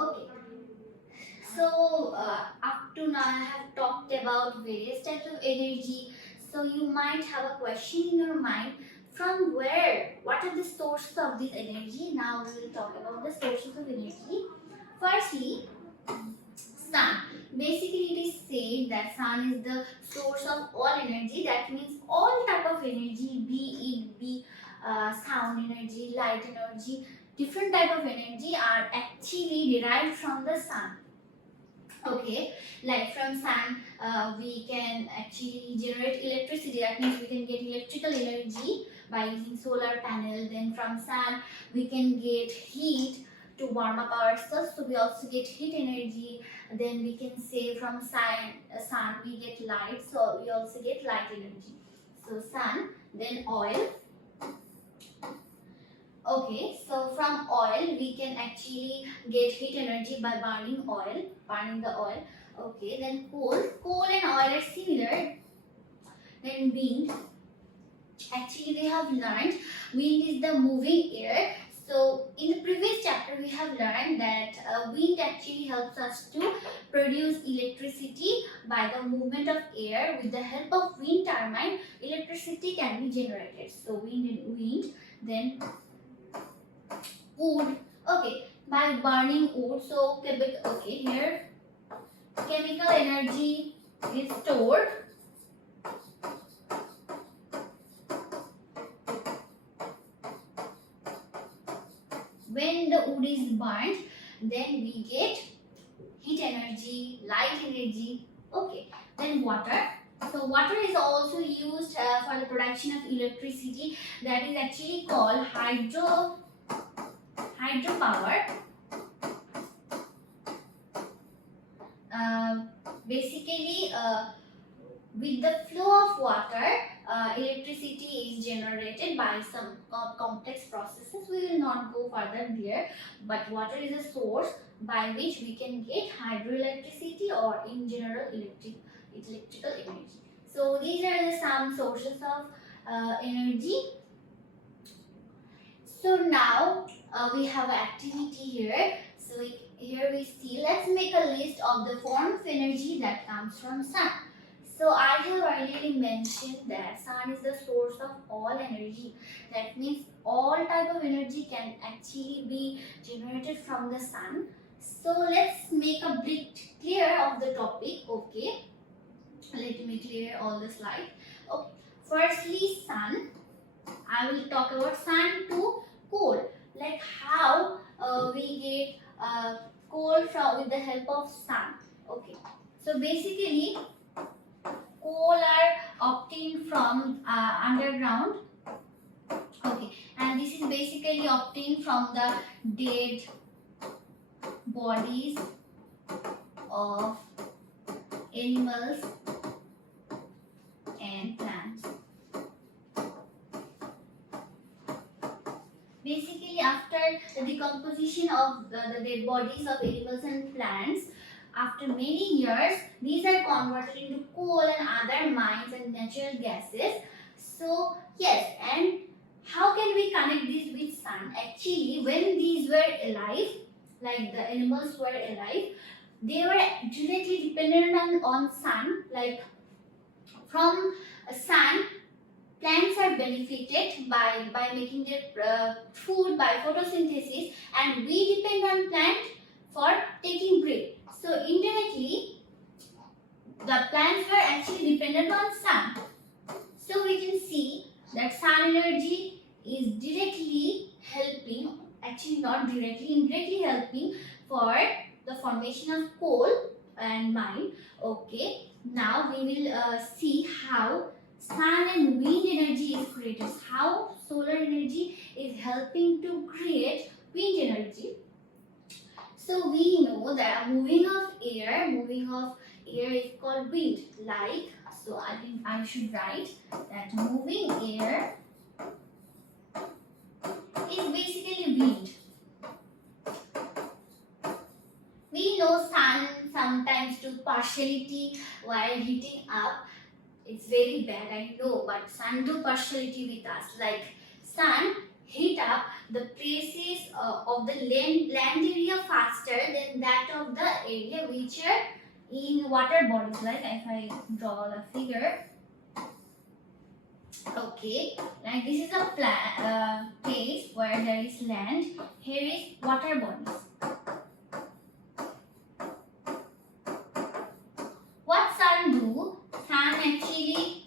Okay, so up to now I have talked about various types of energy. So you might have a question in your mind, from where, what are the sources of this energy? Now we will talk about the sources of energy. Firstly, sun. Basically, it is said that sun is the source of all energy. That means all type of energy, be it sound energy, light energy, different type of energy are actually derived from the sun. Okay, like from sun, we can actually generate electricity. That means we can get electrical energy by using solar panel. Then from sun, we can get heat to warm up ourselves. So we also get heat energy. Then we can say from sun we get light. So we also get light energy. So sun, then oil. Okay, so from oil we can actually get heat energy by burning the oil. Okay, then coal and oil are similar. Then wind, actually we have learned wind is the moving air. So in the previous chapter we have learned that wind actually helps us to produce electricity by the movement of air. With the help of wind turbine, electricity can be generated. So wind, then wood. Okay, by burning wood. So okay, here chemical energy is stored when the wood is burnt. Then we get heat energy, light energy. Okay, then water. So water is also used for the production of electricity. That is actually called hydropower. Basically, with the flow of water, electricity is generated by some complex processes. We will not go further there, but water is a source by which we can get hydroelectricity or in general electrical energy. So these are the some sources of energy. So now we have an activity here. So here we see, let's make a list of the form of energy that comes from sun. So I have already mentioned that sun is the source of all energy. That means all type of energy can actually be generated from the sun. So let's make a bit clear of the topic. Okay, let me clear all the slide. Okay, firstly sun. I will talk about sun to coal, like how we get coal from with the help of sun. Okay, so basically coal are obtained from underground. Okay, and this is basically obtained from the dead bodies of animals and plants. Basically, after the decomposition of the dead bodies of animals and plants, after many years, these are converted into coal and other mines and natural gases. So, yes, and how can we connect this with sun? Actually, when these were alive, like the animals were alive, they were directly dependent on sun. Like from sun, plants are benefited by making their food by photosynthesis, and we depend on plant for taking breath. So indirectly, the plants were actually dependent on sun. So we can see that sun energy is directly helping, actually not directly, indirectly helping for the formation of coal and mine. Okay, now we will see how sun and wind energy is created, how solar energy is helping to create wind energy. So we know that moving of air is called wind. Like, so I think I should write that moving air is basically wind. We know sun sometimes do partiality while heating up. It's very bad, I know, but sun do partiality with us. Like sun heat up the places of the land area faster than of the area which are in water bodies. Like if I draw the figure, okay, like this is a place where there is land. Here is water bodies. What sun do? Sun actually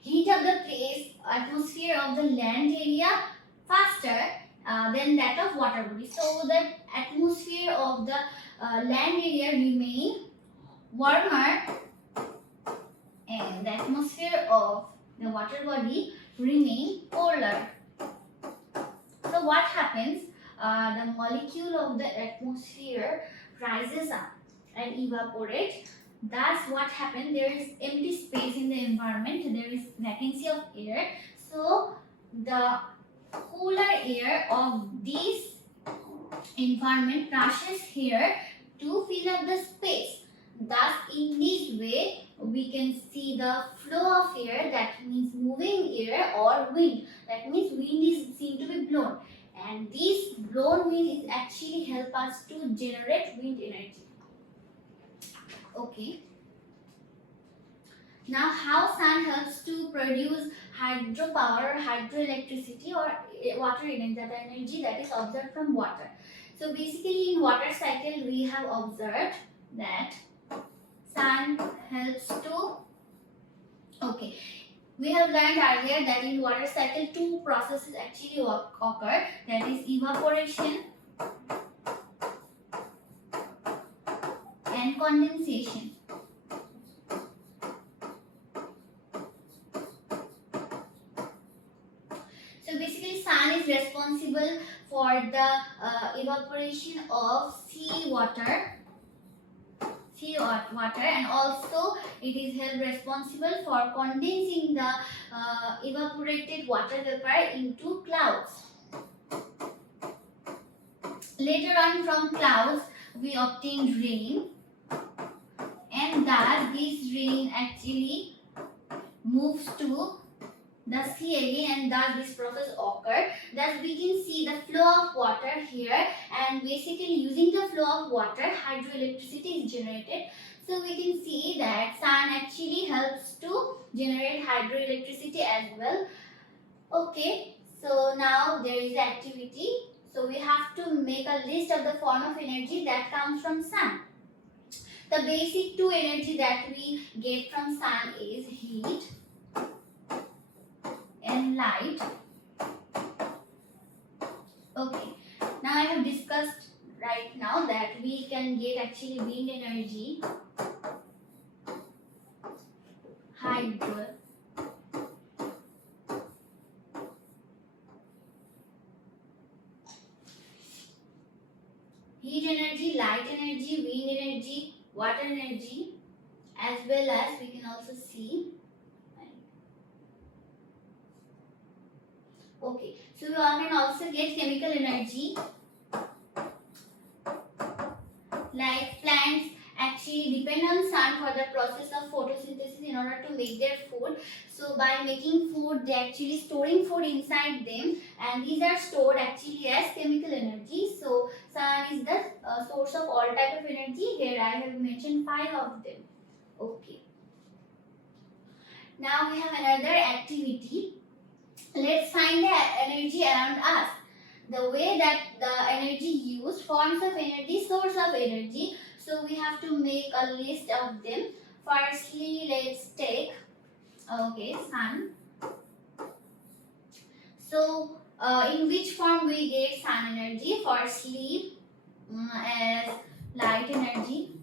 heat up the place, atmosphere of the land area faster than that of water body. So the atmosphere of the land area remain warmer and the atmosphere of the water body remain colder. So what happens? The molecule of the atmosphere rises up and evaporates. Thus what happens? There is empty space in the environment. There is vacancy of air. So the cooler air of this environment rushes here to fill up the space. Thus in this way we can see the flow of air, that means moving air or wind. That means wind is seen to be blown, and this blown wind is actually help us to generate wind energy. Okay. Now how sun helps to produce hydropower, hydroelectricity or water energy, that energy that is observed from water. So basically in water cycle we have observed that sun helps to, okay, we have learned earlier that in water cycle two processes actually occur, that is evaporation and condensation. So basically sun is responsible for the evaporation of seawater, and also it is held responsible for condensing the evaporated water vapor into clouds. Later on from clouds we obtain rain, and thus this rain actually moves to the sea again, and thus this process occurs. Thus we can see the flow of water here, and basically using the flow of water hydroelectricity is generated. So we can see that sun actually helps to generate hydroelectricity as well. Okay, so now there is activity. So we have to make a list of the form of energy that comes from sun. The basic two energy that we get from sun is heat and light. Okay, now I have discussed right now that we can get actually wind energy, hydro, heat energy, light energy, wind energy, water energy, as well as we can also see. Okay, so we can also get chemical energy, like plants actually depend on sun for the process of photosynthesis in order to make their food. So by making food, they actually storing food inside them, and these are stored actually as chemical energy. So sun is the source of all type of energy. Here I have mentioned 5 of them. Okay. Now we have another activity. Let's find the energy around us. The way that the energy used, forms of energy, source of energy. So we have to make a list of them. Firstly, let's take, okay, sun. So in which form we get sun energy? Firstly, as light energy.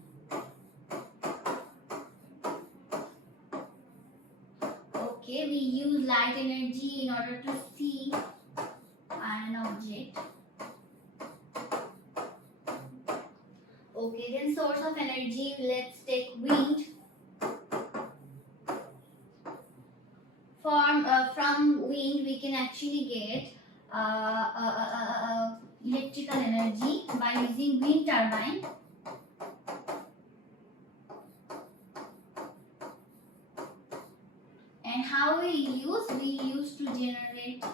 Okay, we use light energy in order to see an object. Okay, then source of energy, let's take wind. From wind we can actually get electrical energy by using wind turbine. And how we use to generate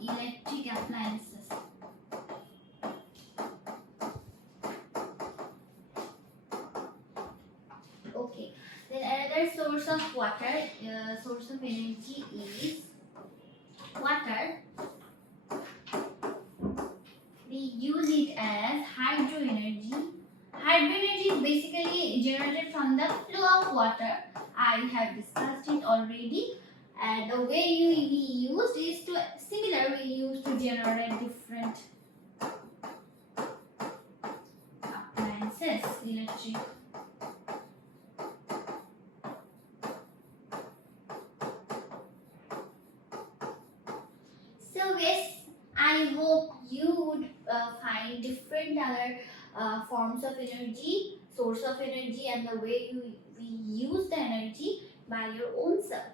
electric appliances. our source of water, source of energy is water. We use it as hydro energy. Hydro energy is basically generated from the flow of water. I have discussed it already. And the way we used is to similar we used to generate different appliances, electric. So yes, I hope you would find different other forms of energy, source of energy, and the way we use the energy by your own self.